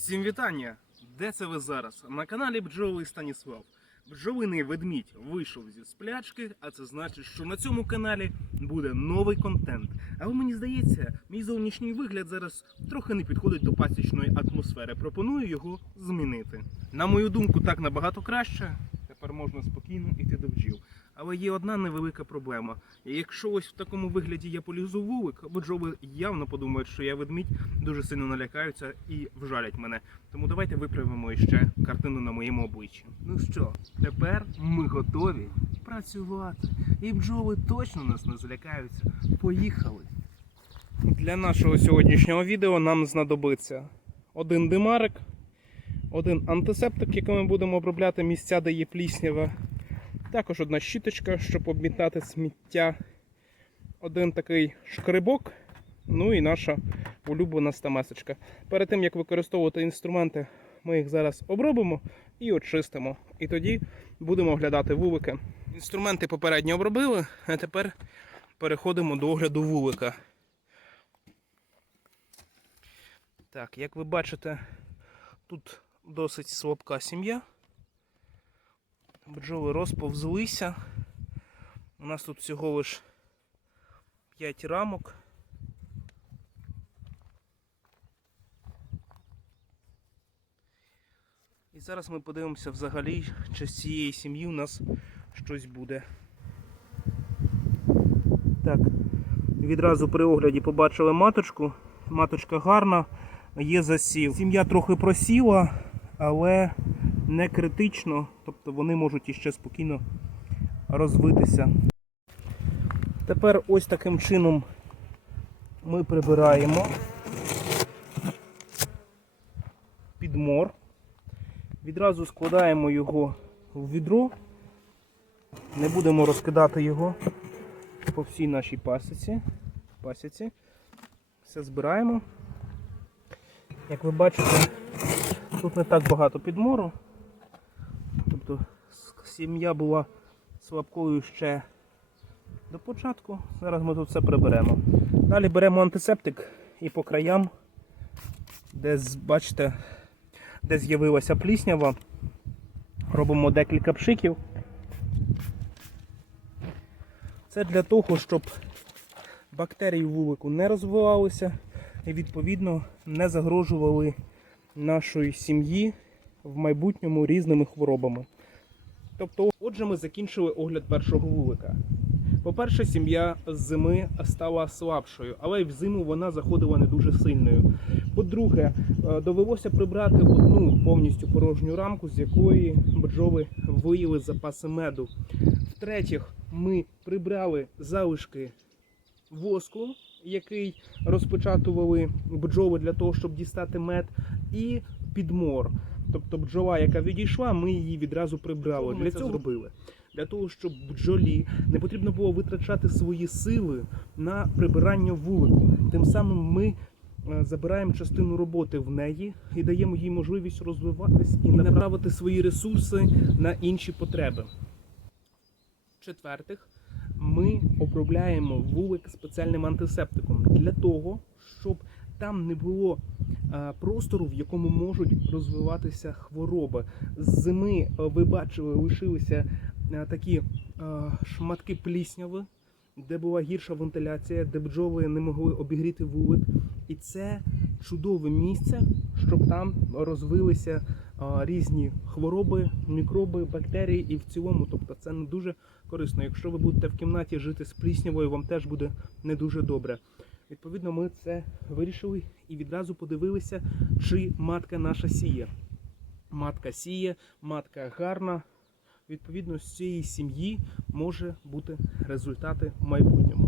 Всім вітання! Де це ви зараз? На каналі Бджолий Станіслав. Бджолиний ведмідь вийшов зі сплячки, а це значить, що на цьому каналі буде новий контент. Але мені здається, мій зовнішній вигляд зараз трохи не підходить до пасічної атмосфери. Пропоную його змінити. На мою думку, так набагато краще. Тепер можна спокійно йти до бджіл. Але є одна невелика проблема. Якщо ось в такому вигляді я полізу вулик, бджоли явно подумають, що я ведмідь, дуже сильно налякаються і вжалять мене. Тому давайте виправимо ще картину на моєму обличчі. Ну що, тепер ми готові працювати. І бджоли точно нас не злякаються. Поїхали. Для нашого сьогоднішнього відео нам знадобиться один димарик, один антисептик, яким ми будемо обробляти місця, де є пліснява. Також одна щіточка, щоб обмітати сміття. Один такий шкрибок. Ну і наша улюблена стамесочка. Перед тим як використовувати інструменти, ми їх зараз обробимо і очистимо. І тоді будемо оглядати вулики. Інструменти попередньо обробили, а тепер переходимо до огляду вулика. Так, як ви бачите, тут досить слабка сім'я. Бджоли розповзлися. У нас тут всього лиш 5 рамок. І зараз ми подивимося взагалі, чи з цієї сім'ї у нас щось буде. Так, відразу при огляді побачили маточку. Маточка гарна, є засів. Сім'я трохи просіла, але не критично, тобто вони можуть іще спокійно розвитися. Тепер ось таким чином ми прибираємо підмор. Відразу складаємо його в відро. Не будемо розкидати його по всій нашій пасіці. пасіці. Все збираємо. Як ви бачите, тут не так багато підмору. Сім'я була слабкою ще до початку. Зараз ми тут все приберемо. Далі беремо антисептик і по краям, де бачите, де з'явилася пліснява, робимо декілька пшиків. Це для того, щоб бактерії в вулику не розвивалися і відповідно не загрожували нашої сім'ї в майбутньому різними хворобами. Тобто, отже, ми закінчили огляд першого вулика. По-перше, сім'я з зими стала слабшою, але й взиму вона заходила не дуже сильною. По-друге, е, довелося прибрати одну повністю порожню рамку, з якої бджоли виїли запаси меду. В-третіх, ми прибрали залишки воску, який розпечатували бджоли для того, щоб дістати мед, і підмор. Тобто бджола, яка відійшла, ми її відразу прибрали. Для цього зробили. Для того, щоб бджолі не потрібно було витрачати свої сили на прибирання вулику. Тим самим ми е, забираємо частину роботи в неї і даємо їй можливість розвиватись і направити свої ресурси на інші потреби. В-четвертих, ми обробляємо вулик спеціальним антисептиком для того, щоб там не було простору, в якому можуть розвиватися хвороби. З зими е, ви бачили, лишилися е, такі е, шматки плісняви, де була гірша вентиляція, де бджоли не могли обігріти вулик. І це чудове місце, щоб там розвилися е, різні хвороби, мікроби, бактерії і в цілому. Тобто це не дуже корисно. Якщо ви будете в кімнаті жити з пліснявою, вам теж буде не дуже добре. Відповідно, ми це вирішили і відразу подивилися, чи матка наша сіє. Матка сіє, матка гарна. Відповідно, з цієї сім'ї може бути результати в майбутньому.